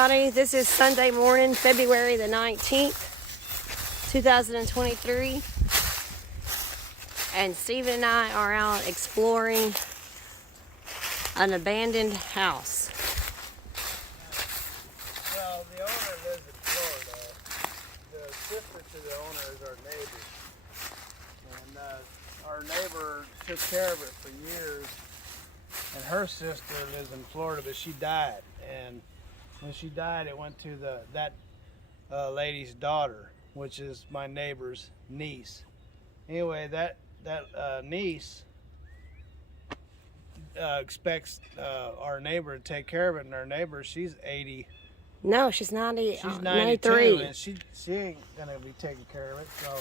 everybody. This is Sunday morning, February the 19th, 2023. And Stephen and I are out exploring an abandoned house. Well, the owner lives in Florida. The sister to the owner is our neighbor. And our neighbor took care of it for years. And her sister lives in Florida, but she died. And when she died, it went to that lady's daughter, which is my neighbor's niece. Anyway, that niece expects our neighbor to take care of it, and our neighbor, she's 80. No, she's 90. She's 93. and she ain't gonna be taking care of it. So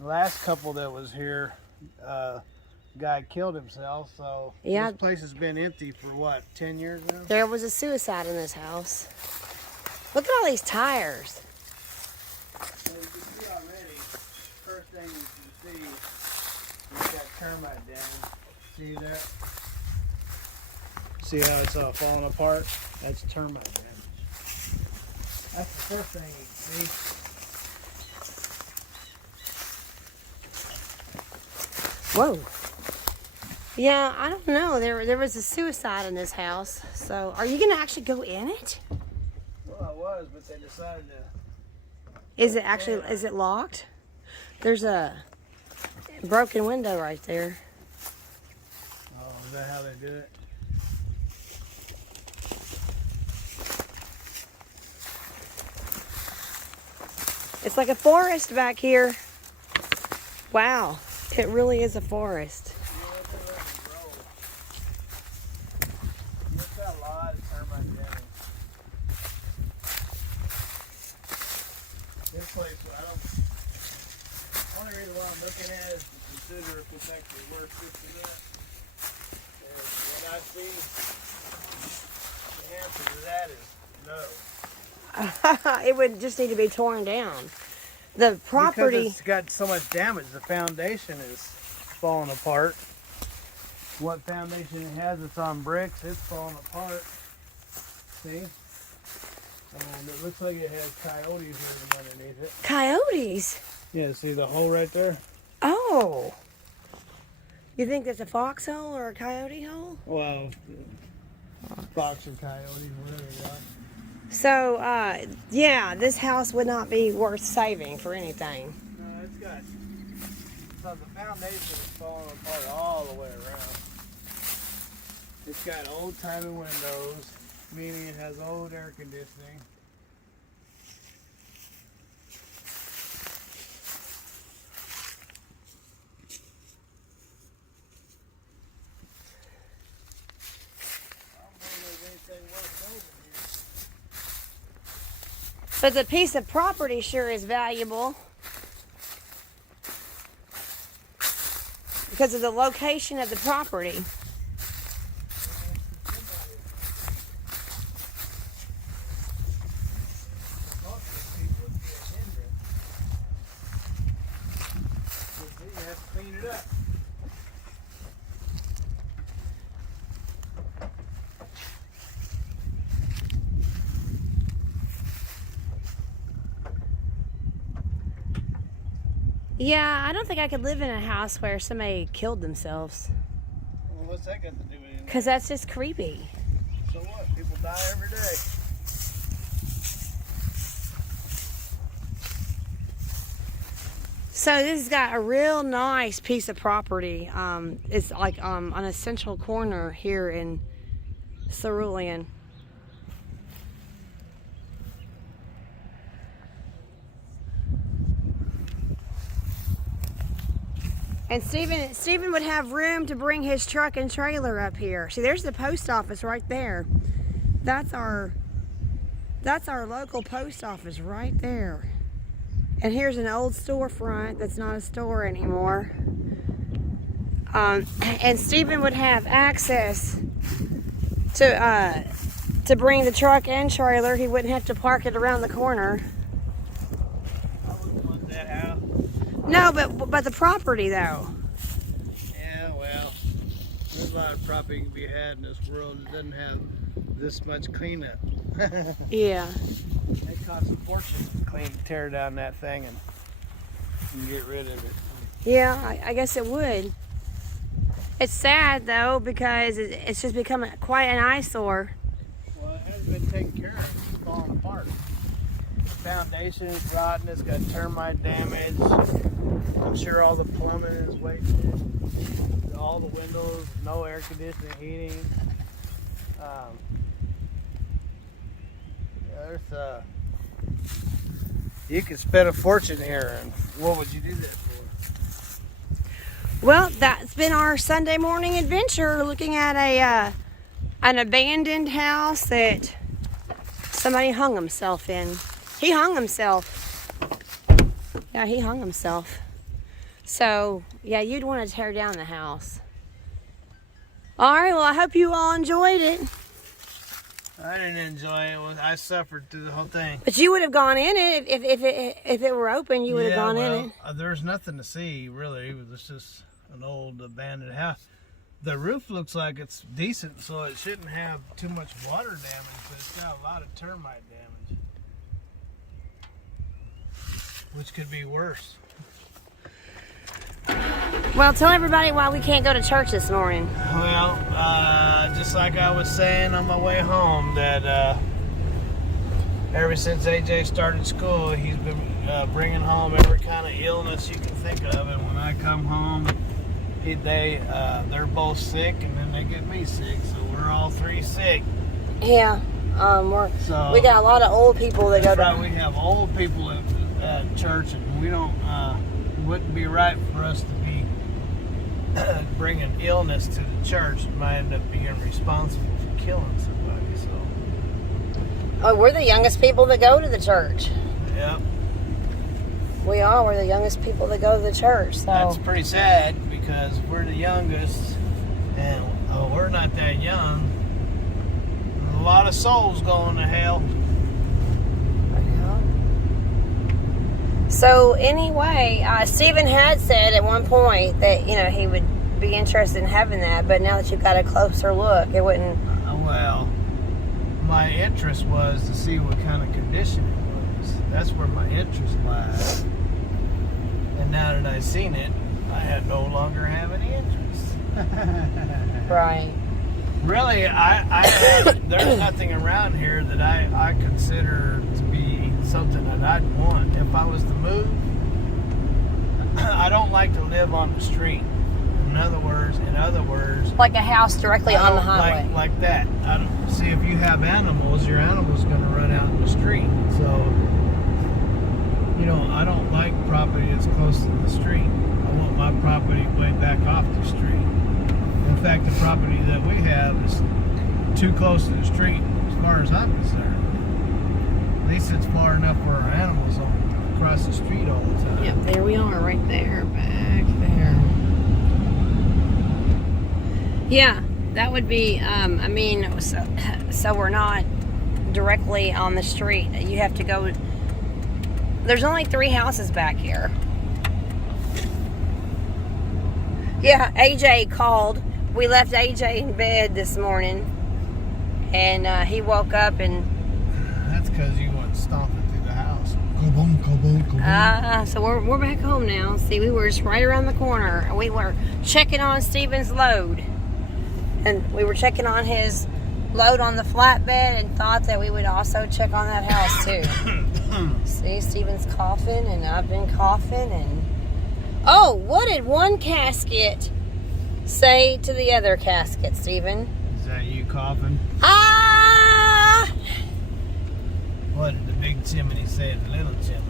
the last couple that was here, guy killed himself. So yeah, this place has been empty for what, 10 years now? There was a suicide in this house. Look at all these tires. Well, you can see already. First thing you can see is that termite damage. See that? See how it's all falling apart? That's termite damage. That's the first thing you can see. Whoa. Yeah, I don't know. There was a suicide in this house. So, are you going to actually go in it? Well, I was, but they decided to... Is it locked? There's a broken window right there. Oh, is that how they do it? It's like a forest back here. Wow, it really is a forest. There's a lot of termite damage. This place, only reason why I'm looking at it is to consider if it's actually worth this or that. And what I see, the answer to that is no. It would just need to be torn down. The property... Because it's got so much damage, the foundation is falling apart. What foundation it has, it's on bricks, it's falling apart. See? And it looks like it has coyotes living underneath it. Coyotes? Yeah, see the hole right there? Oh. You think that's a foxhole or a coyote hole? Well, fox or coyotes, whatever you got. So, yeah, this house would not be worth saving for anything. No, it's got... So the foundation is falling apart all the way around. It's got old-timey windows, meaning it has old air conditioning. I don't know if there's anything worth over here. But the piece of property sure is valuable. Because of the location of the property. You have to clean it up. Yeah, I don't think I could live in a house where somebody killed themselves. Well, what's that got to do with anything? Because that's just creepy. So what? People die every day. So this has got a real nice piece of property. It's like on a central corner here in Cerulean. And Stephen would have room to bring his truck and trailer up here. See, there's the post office right there. That's our local post office right there. And here's an old storefront that's not a store anymore. And Stephen would have access to bring the truck and trailer. He wouldn't have to park it around the corner. I wouldn't want that house. No, but the property though. Yeah, well, there's a lot of property can be had in this world that doesn't have this much cleanup. Yeah. They cost a fortune to tear down that thing and get rid of it. Yeah, I guess it would. It's sad though because it's just become quite an eyesore. Well, it hasn't been taken care of. It's falling apart. The foundation is rotten. It's got termite damage. I'm sure all the plumbing is wasted. All the windows, no air conditioning, heating. You could spend a fortune here, and what would you do that for? Well, that's been our Sunday morning adventure, looking at an abandoned house that somebody hung himself in. He hung himself. Yeah, he hung himself. So, yeah, you'd want to tear down the house. All right, well, I hope you all enjoyed it. I didn't enjoy it. I suffered through the whole thing. But you would have gone in it if it were open. You would have gone in it. There's nothing to see, really. It's just an old abandoned house. The roof looks like it's decent, so it shouldn't have too much water damage, but it's got a lot of termite damage, which could be worse. Well, tell everybody why we can't go to church this morning. Well, just like I was saying on my way home, that ever since AJ started school, he's been bringing home every kind of illness you can think of, and when I come home, they're both sick, and then they get me sick, so we're all three sick. Yeah, we got a lot of old people that go to. Right, we have old people at church, and we don't. It wouldn't be right for us to be bringing illness to the church. It might end up being responsible for killing somebody. So. Oh, we're the youngest people that go to the church. Yep. We are. We're the youngest people that go to the church. So. That's pretty sad because we're the youngest, and we're not that young. There's a lot of souls going to hell. Yeah. So anyway, Stephen had said at one point that he would be interested in having that, but now that you've got a closer look, it wouldn't. Well, my interest was to see what kind of condition it was. That's where my interest lies. And now that I've seen it, I no longer have any interest. Right. Really, there's nothing around here that I consider to be something that I'd want. If I was to move, I don't like to live on the street. In other words, like a house directly on the highway. Like that. See, if you have animals, your animal's going to run out in the street. So, I don't like property that's close to the street. I want my property way back off the street. In fact, the property that we have is too close to the street as far as I'm concerned. At least it's far enough for our animals don't cross the street all the time. Yep, there we are, right there, back there. Yeah, that would be, so we're not directly on the street. You have to go, there's only 3 houses back here. Yeah, AJ called. We left AJ in bed this morning, and he woke up and... That's because you went stomping through the house. Kaboom, kaboom, kaboom. So we're back home now. See, we were just right around the corner. We were checking on Stephen's load. And we were checking on his load on the flatbed and thought that we would also check on that house too. See, Stephen's coughing and I've been coughing and... Oh, what did one casket say to the other casket, Stephen? Is that you coughing? Ah! What did the big chimney say to the little chimney?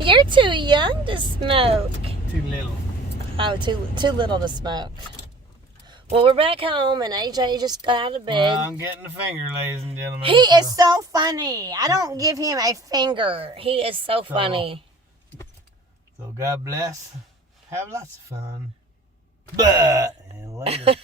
You're too young to smoke. Too little. Oh, too little to smoke. Well, we're back home, and AJ just got out of bed. Well, I'm getting the finger, ladies and gentlemen. He is so funny. I don't give him a finger. He is so funny. So God bless. Have lots of fun. And later.